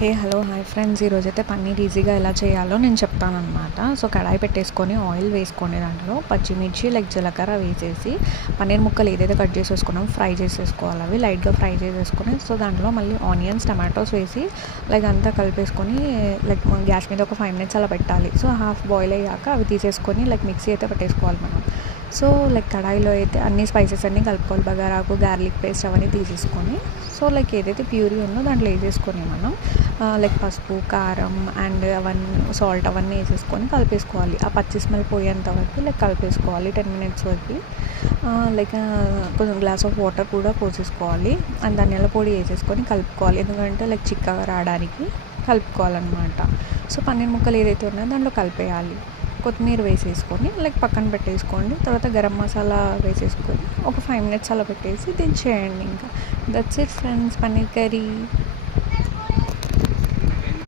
Hello hi friends, ఈరోజైతే పన్నీర్ ఈజీగా ఎలా చేయాలో నేను చెప్తానమాట. సో కడాయి పెట్టేసుకొని ఆయిల్ వేసుకొని దాంట్లో పచ్చిమిర్చి జీలకర్ర వేసేసి పన్నీర్ ముక్కలు ఏదైతే కట్ చేసేసుకున్నాం ఫ్రై చేసేసుకోవాలి. అవి లైట్గా ఫ్రై చేసేసుకొని సో దాంట్లో మళ్ళీ ఆనియన్స్ టమాటోస్ వేసి అంతా కలిపేసుకొని గ్యాస్ మీద ఒక 5 minutes అలా పెట్టాలి. సో హాఫ్ బాయిల్ అయ్యాక అవి తీసేసుకొని మిక్సీ అయితే పెట్టేసుకోవాలి మనం. సో కడాయిలో అయితే అన్ని స్పైసెస్ అన్నీ కలుపుకోవాలి. బగారాకు, గార్లిక్ పేస్ట్ అవన్నీ తీసేసుకొని సో ఏదైతే ప్యూరీ ఉందో దాంట్లో వేసేసుకొని మనం పసుపు, కారం అండ్ సాల్ట్ అవన్నీ వేసేసుకొని కలిపేసుకోవాలి. ఆ పచ్చి స్మెల్ పోయేంత వరకు కలిపేసుకోవాలి 10 minutes వరకు. కొంచెం గ్లాస్ ఆఫ్ వాటర్ కూడా పోసేసుకోవాలి అండ్ ధనియాల పొడి వేసేసుకొని కలుపుకోవాలి. ఎందుకంటే చిక్కగా రావడానికి కలుపుకోవాలన్నమాట. సో పన్నీర్ ముక్కలు ఏదైతే ఉన్నాయో దాంట్లో కలిపేయాలి. కొత్తిమీర వేసేసుకొని పక్కన పెట్టేసుకోండి. తర్వాత గరం మసాలా వేసేసుకొని ఒక 5 minutes అలా పెట్టేసి దించేయండి. ఇంకా that's it friends, paneer curry.